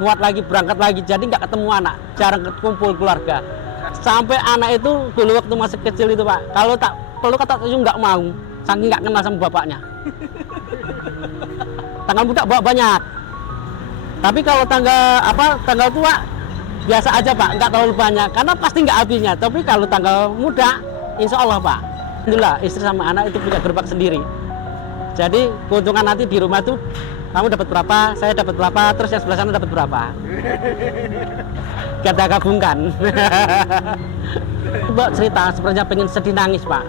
muat lagi, berangkat lagi, jadi nggak ketemu anak, jarang kumpul keluarga. Sampai anak itu dulu waktu masih kecil itu Pak, kalau tak perlu kata cium nggak mau, saking nggak kenal sama bapaknya. Tanggal muda bawa banyak, tapi kalau tanggal tua biasa aja Pak, nggak terlalu banyak, karena pasti nggak habisnya. Tapi kalau tanggal muda, insya Allah Pak, alhamdulillah istri sama anak itu punya gerobak sendiri. Jadi keuntungan nanti di rumah tuh kamu dapat berapa, saya dapat berapa, terus yang sebelah sana dapat berapa. Kita gabungkan. Mbak cerita sebenarnya pengen sedih nangis Pak.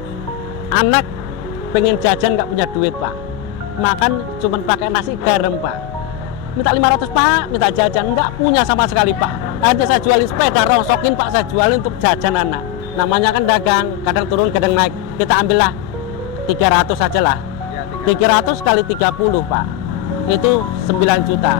Anak pengen jajan nggak punya duit Pak. Makan cuma pakai nasi garam Pak. Minta 500 Pak, minta jajan nggak punya sama sekali Pak. Akhirnya saya jualin sepeda, rosokin Pak, saya jualin untuk jajan anak. Namanya kan dagang, kadang turun, kadang naik. Kita ambillah 300 saja lah. 300 kali 30 Pak, itu 9 juta.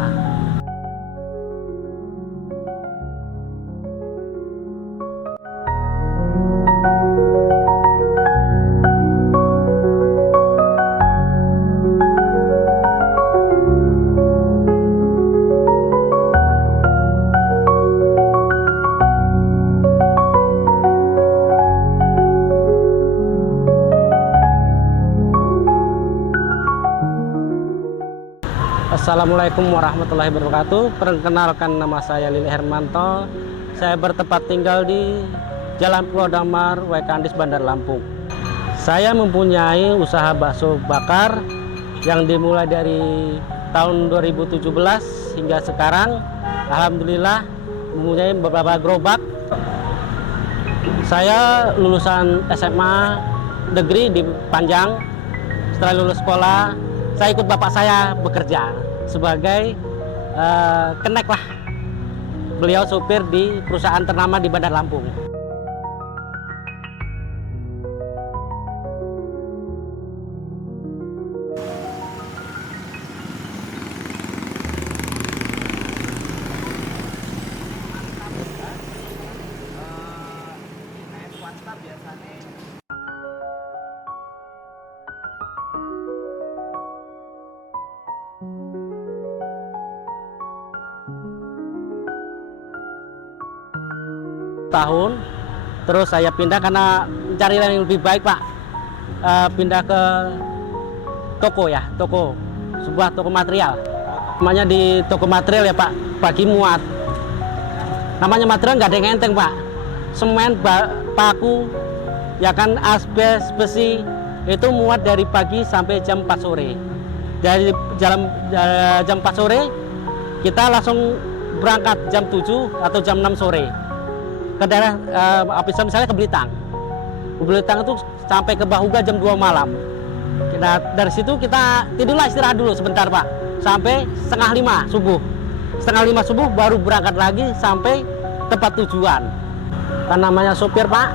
Assalamualaikum warahmatullahi wabarakatuh. Perkenalkan, nama saya Lili Hermanto. Saya bertempat tinggal di Jalan Pulau Damar, Waikandis, Bandar Lampung. Saya mempunyai usaha bakso bakar yang dimulai dari tahun 2017 hingga sekarang. Alhamdulillah mempunyai beberapa gerobak. Saya lulusan SMA negeri di Panjang. Setelah lulus sekolah, saya ikut bapak saya bekerja sebagai kenek lah. Beliau supir di perusahaan ternama di Bandar Lampung. Tahun, terus saya pindah karena mencari yang lebih baik Pak. Pindah ke toko ya, sebuah toko material. Namanya di toko material ya Pak, bagi muat. Namanya material nggak ada yang enteng Pak. Semen, paku, ya kan, asbes, besi, itu muat dari pagi sampai jam 4 sore. Dari jam 4 sore kita langsung berangkat jam 7 atau jam 6 sore. Ke daerah misalnya ke Belitang. Ke Belitang itu sampai ke Bahuga jam 2 malam. Nah, dari situ kita tidurlah, istirahat dulu sebentar Pak, sampai setengah 5 subuh. Setengah 5 subuh baru berangkat lagi sampai tempat tujuan. Kan namanya sopir Pak,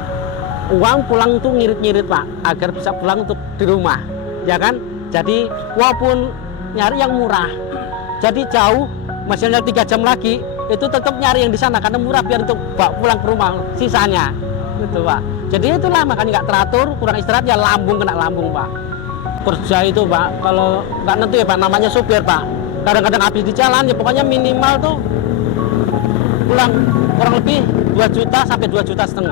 uang pulang itu ngirit-ngirit Pak, agar bisa pulang untuk di rumah, ya kan. Jadi walaupun nyari yang murah, jadi jauh, misalnya 3 jam lagi, itu tetap nyari yang di sana karena murah, biar untuk pulang ke rumah sisanya gitu Pak. Jadi itulah makanya nggak teratur, kurang istirahat, ya lambung, kena lambung Pak. Kerja itu Pak, kalau nggak nentu ya Pak, namanya supir Pak, kadang-kadang habis di jalan ya pokoknya minimal tuh pulang kurang lebih 2 juta sampai 2,5 juta. 1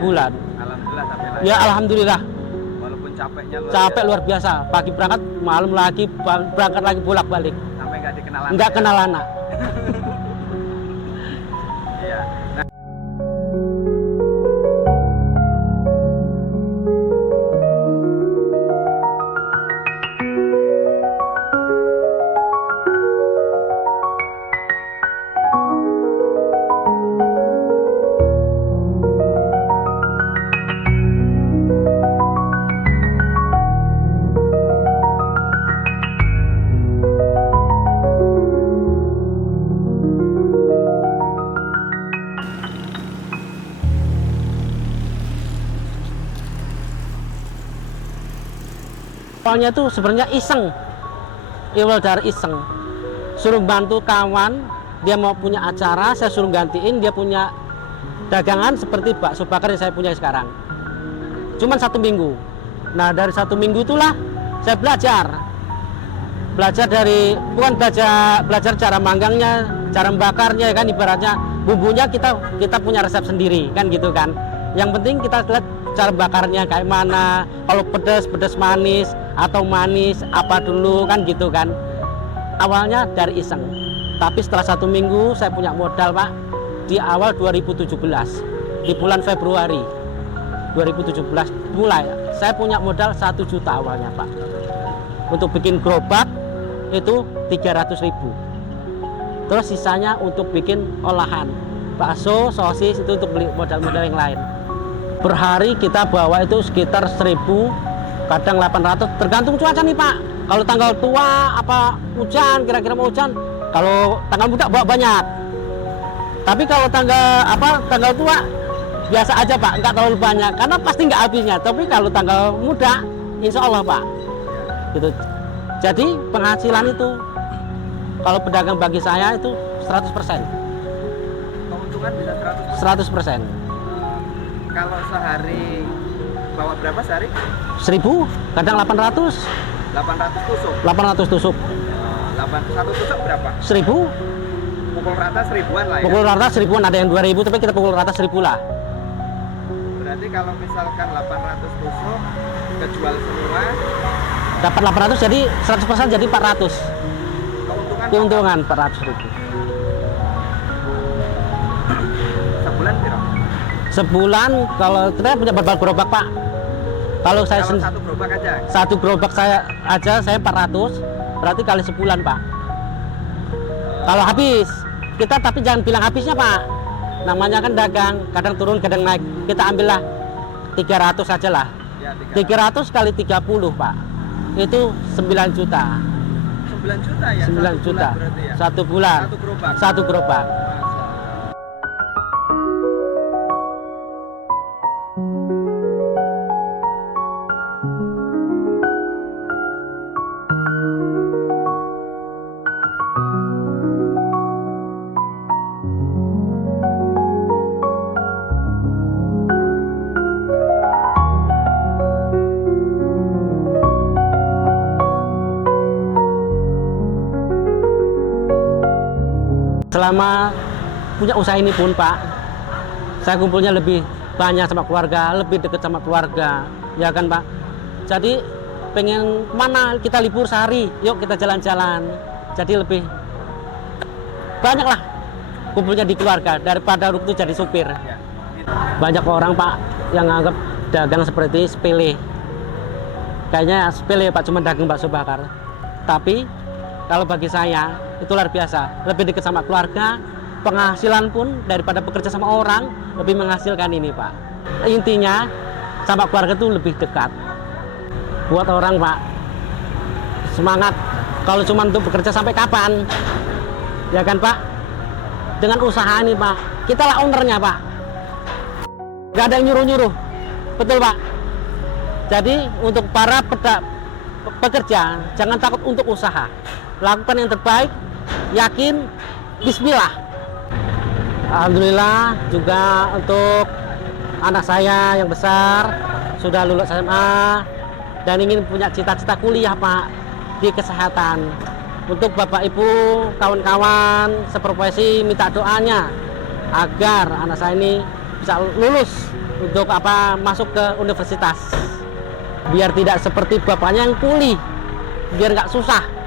bulan. Alhamdulillah, tapi ya alhamdulillah. walaupun capeknya capek luar biasa, pagi berangkat, malam lagi berangkat lagi, bolak-balik, sampai nggak dikenal anak. nggak kenal anak. Iya. Nah, awalnya tuh sebenarnya iseng, iwal dari iseng, suruh bantu kawan, dia mau punya acara, saya suruh gantiin, dia punya dagangan seperti bakso bakar yang saya punya sekarang. Cuman 1 minggu. Nah dari 1 minggu itulah saya belajar belajar dari bukan belajar cara manggangnya, cara membakarnya kan, ibaratnya bumbunya kita punya resep sendiri kan gitu kan. Yang penting kita lihat cara bakarnya kayak mana, kalau pedas manis atau manis apa dulu kan gitu kan. Awalnya dari iseng, tapi setelah 1 minggu saya punya modal Pak. Di awal 2017, di bulan Februari 2017 mulai saya punya modal 1 juta awalnya Pak. Untuk bikin gerobak itu 300.000. Terus sisanya untuk bikin olahan bakso, sosis, itu untuk beli modal-modal yang lain. Per hari kita bawa itu sekitar 1.000, kadang 800, tergantung cuaca nih Pak. Kalau tanggal tua apa hujan, kira-kira mau hujan. Kalau tanggal muda bawa banyak. Tapi kalau tanggal tua biasa aja Pak, nggak terlalu banyak karena pasti nggak habisnya. Tapi kalau tanggal muda, insya Allah Pak. Gitu. Jadi penghasilan itu kalau pedagang bagi saya itu 100%. Keuntungan bisa 100%. 100%. Kalau sehari bawa berapa sehari? 1.000, kadang 800. 800 tusuk. 800 tusuk. Satu tusuk berapa? 1.000. Pukul rata 1.000-an lah ya. Pukul rata 1.000-an, ada yang 2.000, tapi kita pukul rata 1.000 lah. Berarti kalau misalkan 800 tusuk kejual semua, Dapat 800 jadi 100% jadi 400. Keuntungan 400.000. Sebulan berapa? Sebulan kalau kita punya beberapa gerobak Pak. Kalau saya Kalau satu gerobak aja. satu gerobak saya 400, berarti kali sebulan Pak. Kalau habis, kita tapi jangan bilang habisnya Pak. Namanya kan dagang, kadang turun, kadang naik. Kita ambillah 300 saja lah. Ya, 300 kali 30 Pak. Itu 9 juta. 9 juta ya? 9 juta. Berarti ya? Satu bulan. Satu gerobak. Satu gerobak. Masya Allah. Selama punya usaha ini pun Pak, saya kumpulnya lebih banyak sama keluarga, lebih dekat sama keluarga, ya kan Pak. Jadi pengen mana kita libur sehari, yuk kita jalan-jalan. Jadi lebih banyak lah kumpulnya di keluarga daripada waktu jadi supir. Ya. Banyak orang Pak yang anggap dagang seperti sepele. Kayaknya sepele Pak, cuma dagang bakso bakar. Tapi kalau bagi saya itu luar biasa, lebih dekat sama keluarga, penghasilan pun daripada bekerja sama orang lebih menghasilkan ini Pak. Intinya sama keluarga itu lebih dekat. Buat orang Pak, semangat. Kalau cuma untuk bekerja sampai kapan, ya kan Pak? Dengan usaha ini Pak, kita lah ownernya Pak. Gak ada yang nyuruh-nyuruh, betul Pak. Jadi untuk para pekerja jangan takut untuk usaha. Lakukan yang terbaik, yakin, bismillah. Alhamdulillah juga untuk anak saya yang besar sudah lulus SMA dan ingin punya cita-cita kuliah Pak di kesehatan. Untuk Bapak Ibu, kawan-kawan seprofesi minta doanya agar anak saya ini bisa lulus untuk masuk ke universitas. Biar tidak seperti bapaknya yang kuli, biar nggak susah.